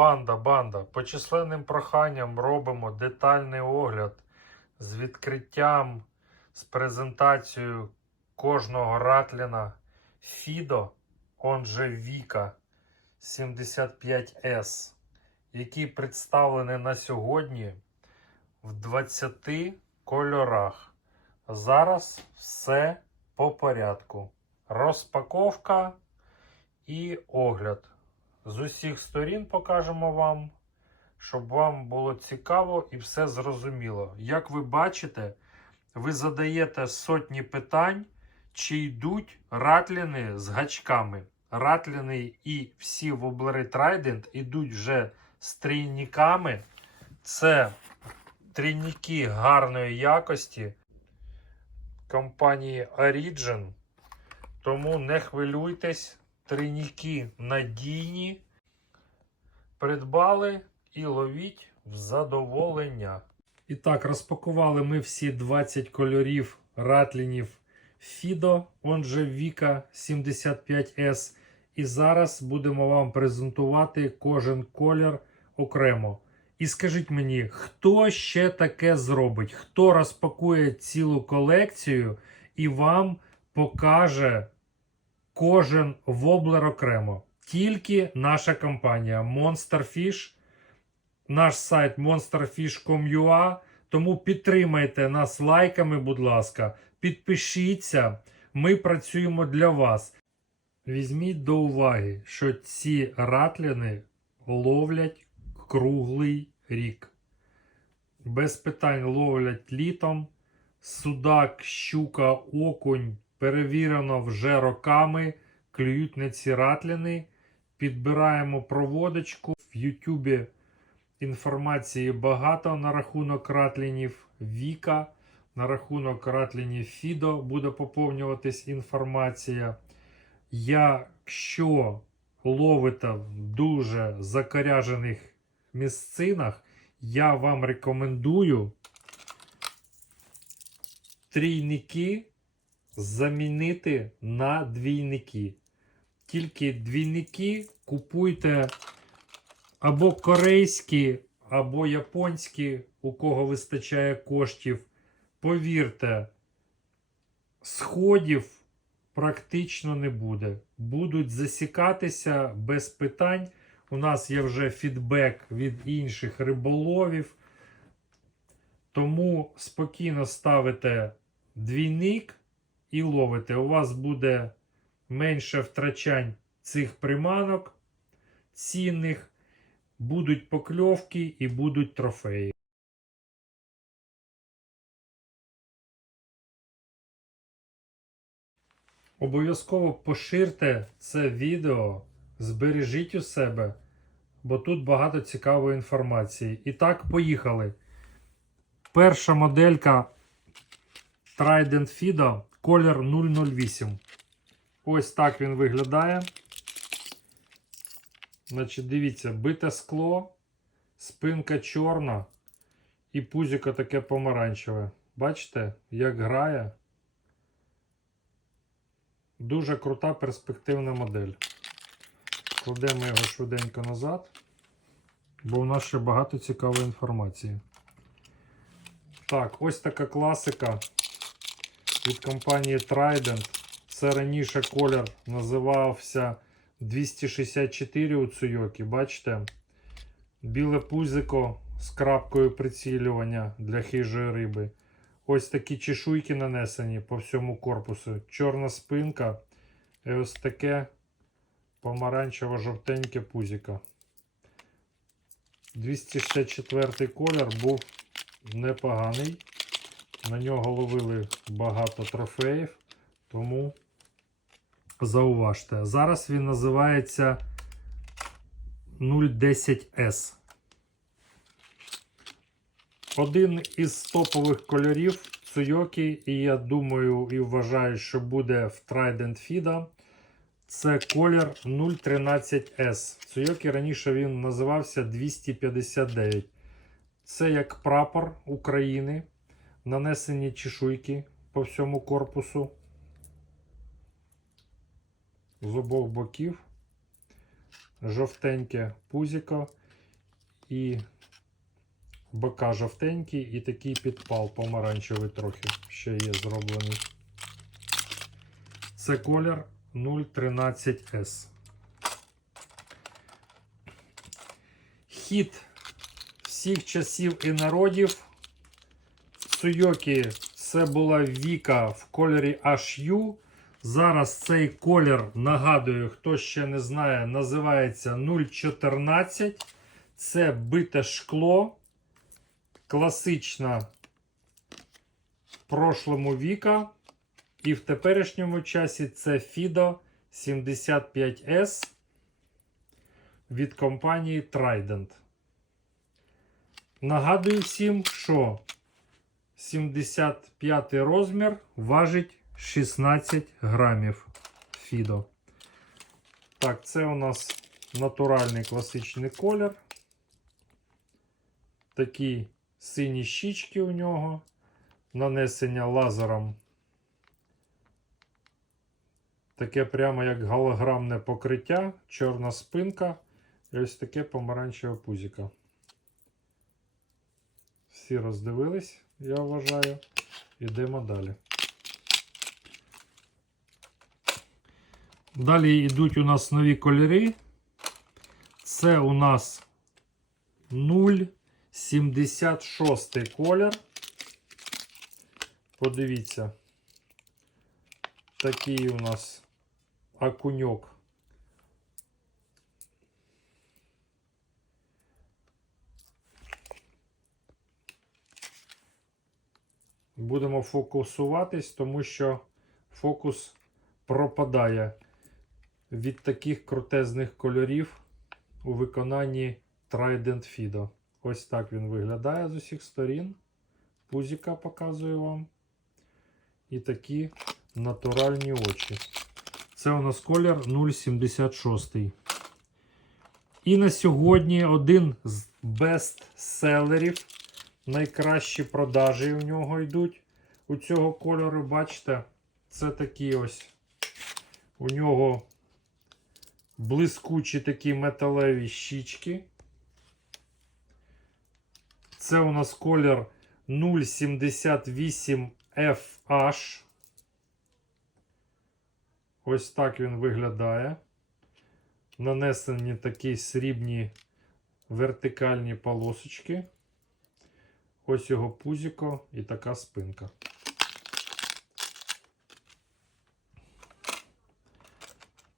Банда, банда. По численним проханням робимо детальний огляд з відкриттям, з презентацією кожного ратліна Fido, он же Vika 75S, який представлений на сьогодні в 20 кольорах. Зараз все по порядку. Розпаковка і огляд. З усіх сторін покажемо вам, щоб вам було цікаво і все зрозуміло. Як ви бачите, ви задаєте сотні питань, чи йдуть ратліни з гачками. Ратліни і всі воблери Trident йдуть вже з трійниками. Це трійники гарної якості компанії Origin. Тому не хвилюйтесь, трійники надійні. Придбали і ловіть в задоволення. І так, розпакували ми всі 20 кольорів ратлінів Fido, он же Vika 75S. І зараз будемо вам презентувати кожен колір окремо. І скажіть мені, хто ще таке зробить? Хто розпакує цілу колекцію і вам покаже кожен воблер окремо? Тільки наша компанія Monsterfish, наш сайт monsterfish.com.ua. Тому підтримайте нас лайками, будь ласка, підпишіться. Ми працюємо для вас. Візьміть до уваги, що ці ратліни ловлять круглий рік. Без питань ловлять літом. Судак, щука, окунь перевірено вже роками. Клюють на ці ратліни. Підбираємо проводочку. В Ютубі інформації багато на рахунок ратлінів Віка. На рахунок ратлінів Фідо буде поповнюватись інформація. Якщо ловите в дуже закаряжених місцинах, я вам рекомендую трійники замінити на двійники. Тільки двійники купуйте або корейські, або японські, у кого вистачає коштів. Повірте, сходів практично не буде. Будуть засікатися без питань. У нас є вже фідбек від інших риболовів. Тому спокійно ставите двійник і ловите. У вас буде менше втрачань цих приманок цінних, будуть покльовки і будуть трофеї. Обов'язково поширте це відео, збережіть у себе, бо тут багато цікавої інформації. І так, поїхали. Перша моделька Trident Fido колір 008. Ось так він виглядає. Значить, дивіться, бите скло, спинка чорна і пузіко таке помаранчеве. Бачите, як грає? Дуже крута перспективна модель. Кладемо його швиденько назад, бо у нас ще багато цікавої інформації. Так, ось така класика від компанії Trident. Це раніше колір називався 264 у Цуйокі. Бачите? Біле пузико з крапкою прицілювання для хижої риби. Ось такі чешуйки нанесені по всьому корпусу. Чорна спинка. І ось таке помаранчево-жовтеньке пузико. 264 колір був непоганий. На нього ловили багато трофеїв, тому зауважте. Зараз він називається 010S. Один із топових кольорів Цуйокі, і я думаю і вважаю, що буде в Trident Fido. Це колір 013S. Цуйокі раніше він називався 259. Це як прапор України. Нанесені чешуйки по всьому корпусу. З обох боків. Жовтеньке пузіко. і бока жовтенькі, і такий підпал помаранчевий трохи ще є зроблений. Це колір 013S. Хід всіх часів і народів. В це була Віка в кольорі HU. Зараз цей колір, нагадую, хто ще не знає, називається 014. Це бите шкло. Класична в прошлому Віка. І в теперішньому часі це FIDO 75S від компанії Trident. Нагадую всім, що 75 розмір важить 16 грамів Фідо. Так, це у нас натуральний класичний колір. Такі сині щічки у нього. Нанесення лазером. Таке прямо як голограмне покриття, чорна спинка і ось таке помаранчеве пузіка. Всі роздивились, я вважаю. Йдемо далі. Далі йдуть у нас нові кольори. Це у нас 0,76 колір. Подивіться. Такий у нас окуньок. Будемо фокусуватись, тому що фокус пропадає від таких крутезних кольорів у виконанні Trident Fido. Ось так він виглядає з усіх сторін. Пузіка показую вам. І такі натуральні очі. Це у нас колір 0,76. І на сьогодні один з бестселерів. Найкращі продажі у нього йдуть. У цього кольору, бачите, це такі ось. У нього блискучі такі металеві щічки. Це у нас колір 078FH. Ось так він виглядає. Нанесені такі срібні вертикальні полосочки. Ось його пузіко і така спинка.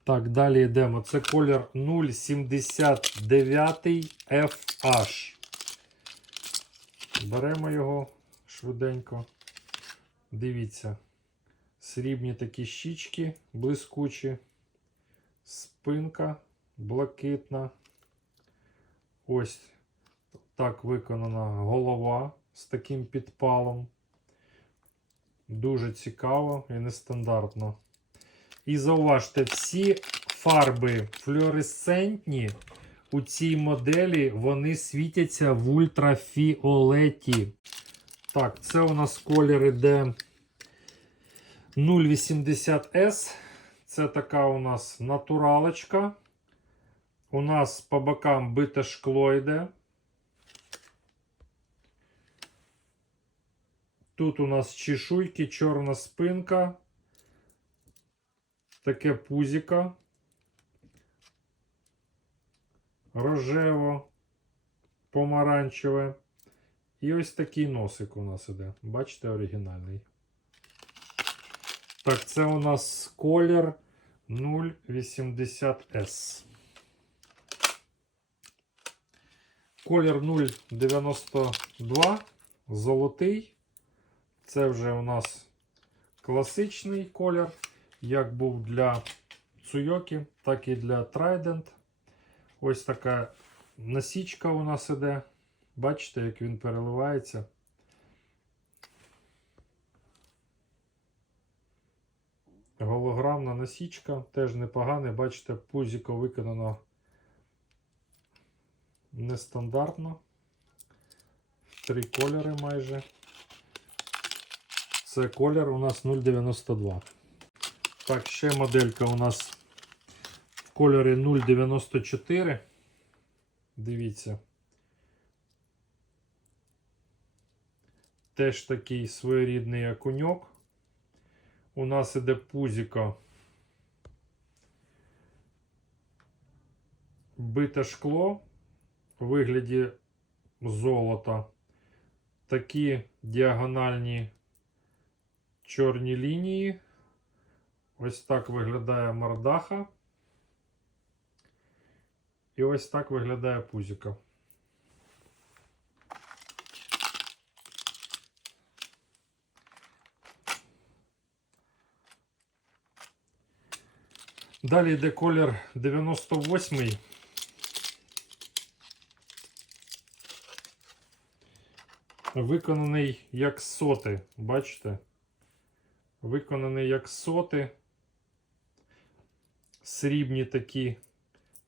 Так, далі йдемо. Це колір 079 FH. Беремо його швиденько. Дивіться. Срібні такі щічки блискучі, спинка блакитна. Ось так виконана голова з таким підпалом. Дуже цікаво і нестандартно. І зауважте, всі фарби флюоресцентні у цій моделі вони світяться в ультрафіолеті. Так, це у нас колір іде 080S. Це така у нас натуралочка. У нас по бокам бите шкло йде. Тут у нас чешуйки, чорна спинка. Таке пузіко. Рожево, помаранчеве. І ось такий носик у нас іде. Бачите, оригінальний. Так, це у нас колір 080S. Колір 092, золотий. Це вже у нас класичний колір, як був для Цуйокі, так і для Trident. Ось така насічка у нас іде. Бачите, як він переливається. Голограмна насічка, теж непогане. Бачите, пузіко виконано нестандартно. Три кольори майже. Це колір у нас 0,92. Так, ще моделька у нас в кольорі 0,94. Дивіться. Теж такий своєрідний окуньок. У нас іде пузіко. Бите шкло у вигляді золота. Такі діагональні чорні лінії. Ось так виглядає мордаха. І ось так виглядає пузіка. Далі йде колір 98. Виконаний як соти, бачите? Виконаний як соти. Срібні такі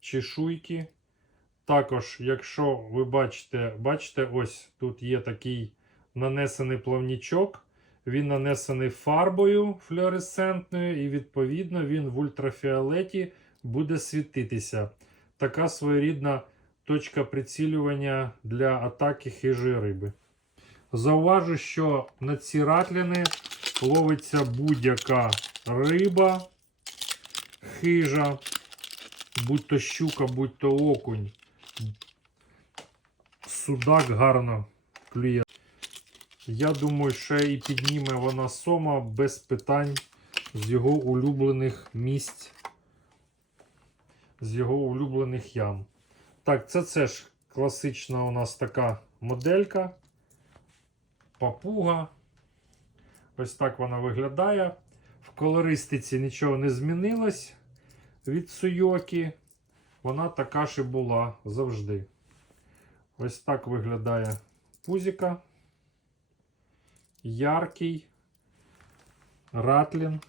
чешуйки. Також, якщо ви бачите, бачите, ось тут є такий нанесений плавнічок. Він нанесений фарбою флуоресцентною, і, відповідно, він в ультрафіолеті буде світитися. Така своєрідна точка прицілювання для атаки хижої риби. Зауважу, що на ці ратліни ловиться будь-яка риба, хижа, будь то щука, будь то окунь. Судак гарно клює. Я думаю, ще і підніме вона сома без питань з його улюблених місць, з його улюблених ям. Так, це це ж класична у нас така моделька. Папуга. Ось так вона виглядає. В колористиці нічого не змінилось від суйоки. Вона така ж і була завжди. Ось так виглядає пузіка. Яркий ратлін,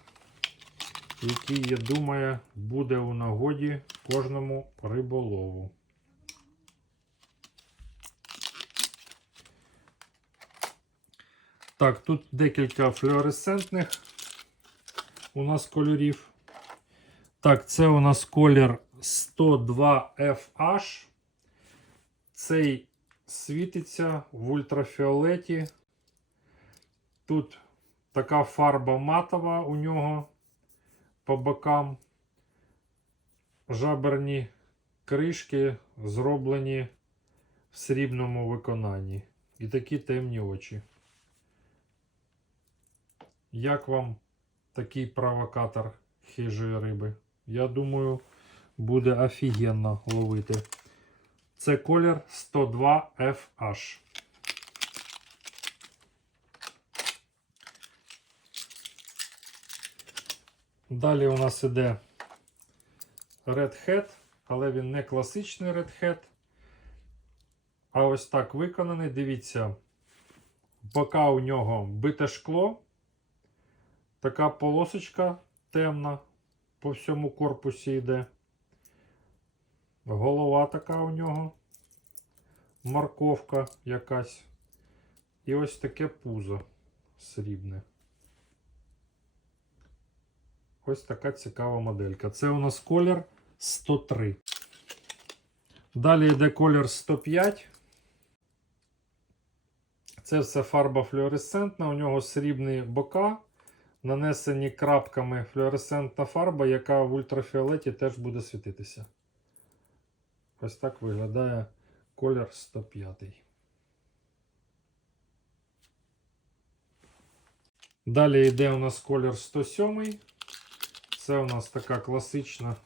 який, я думаю, буде у нагоді кожному риболову. Так, тут декілька флуоресцентних у нас кольорів. Так, це у нас колір 102FH. Цей світиться в ультрафіолеті. Тут така фарба матова у нього по бокам. Жаберні кришки зроблені в срібному виконанні. І такі темні очі. Як вам такий провокатор хижої риби? Я думаю, буде офігенно ловити. Це колір 102 FH. Далі у нас іде Red Hat, але він не класичний Red Hat. А ось так виконаний. Дивіться, бока у нього бите шкло. Така полосочка темна по всьому корпусі йде. Голова така у нього. Морковка якась. І ось таке пузо срібне. Ось така цікава моделька. Це у нас колір 103. Далі йде колір 105. Це все фарба флуоресцентна, у нього срібні бока, нанесені крапками флуоресцентна фарба, яка в ультрафіолеті теж буде світитися. Ось так виглядає колір 105. Далі йде у нас колір 107. Це у нас така класична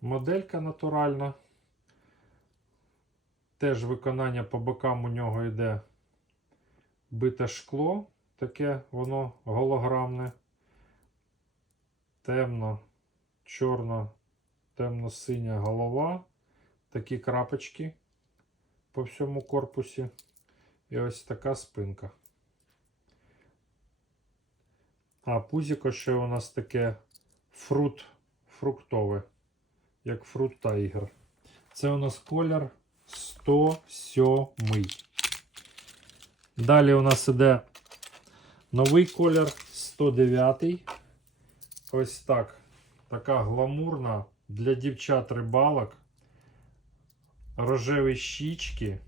моделька натуральна. Теж виконання по бокам у нього йде бите шкло, таке воно голограмне, темно, чорно, темно-синя голова, такі крапочки по всьому корпусі. І ось така спинка. А пузіко ще у нас таке фрут, фруктове, як фрут тайгер. Це у нас колір 107. Далі у нас іде новий колір 109. Ось так. Така гламурна для дівчат рибалок. Рожеві щічки.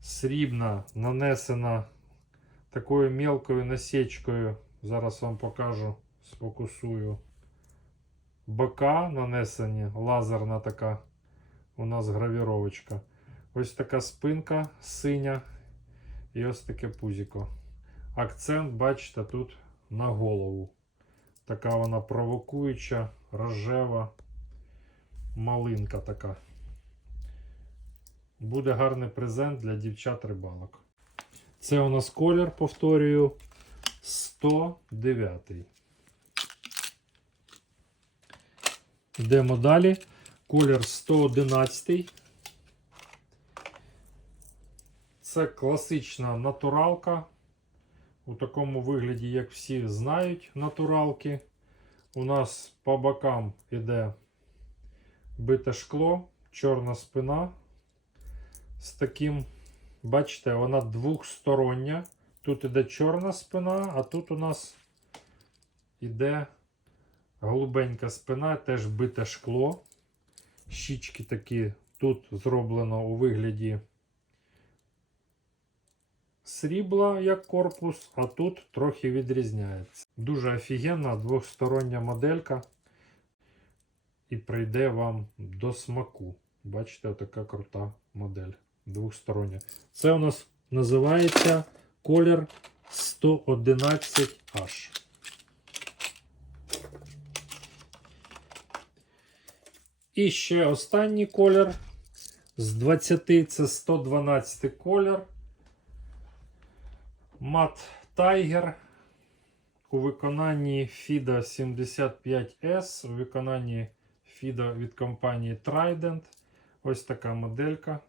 срібна, нанесена такою мелкою насічкою. Зараз вам покажу, сфокусую. Бока нанесені, лазерна така у нас гравіровочка. Ось така спинка синя і ось таке пузіко. Акцент, бачите, тут на голову. Така вона провокуюча, рожева, малинка така. Буде гарний презент для дівчат рибалок. Це у нас колір, повторюю, 109. Йдемо далі. Колір 111. Це класична натуралка. У такому вигляді, як всі знають, натуралки. У нас по бокам іде бите шкло, чорна спина. З таким, бачите, вона двохстороння. Тут іде чорна спина, а тут у нас іде голубенька спина, теж бите шкло. Щічки такі тут зроблено у вигляді срібла, як корпус, а тут трохи відрізняється. Дуже офігенна двохстороння моделька. І прийде вам до смаку. Бачите, така крута модель. Двохстороння. Це у нас називається колір 111H. І ще останній колір. З 20 це 112 колір. Мат Tiger у виконанні FIDA 75S, у виконанні FIDA від компанії Trident. Ось така моделька.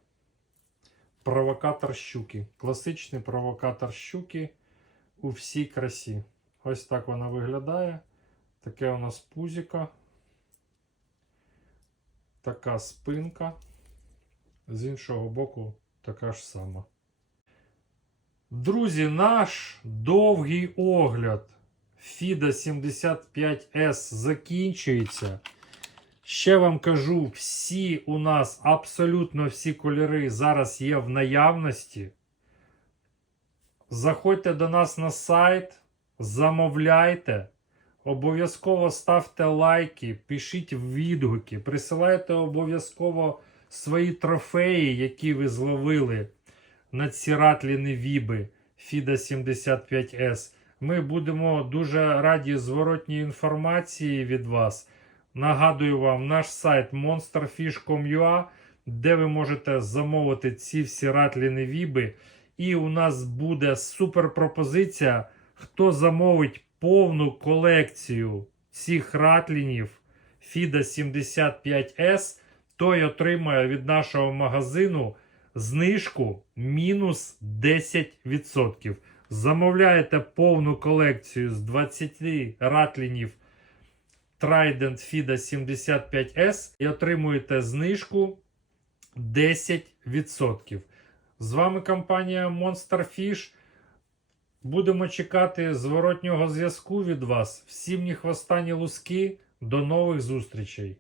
Провокатор щуки. Класичний провокатор щуки у всій красі. Ось так вона виглядає. Таке у нас пузіко. Така спинка. З іншого боку, така ж сама. Друзі, наш довгий огляд FIDA 75S закінчується. Ще вам кажу, всі у нас, абсолютно всі кольори зараз є в наявності. Заходьте до нас на сайт, замовляйте. Обов'язково ставте лайки, пишіть відгуки, присилайте обов'язково свої трофеї, які ви зловили надсіратліни Віби FIDA 75S. Ми будемо дуже раді зворотній інформації від вас. Нагадую вам наш сайт monsterfish.com.ua, де ви можете замовити ці всі ратліни Віби. І у нас буде супер пропозиція. Хто замовить повну колекцію цих ратлінів FIDA 75S, той отримає від нашого магазину знижку мінус 10%. Замовляєте повну колекцію з 20 ратлінів Trident FIDA 75S і отримуєте знижку 10%. З вами компанія Monster Fish. Будемо чекати зворотнього зв'язку від вас. Всім ні хвоста, луски. До нових зустрічей!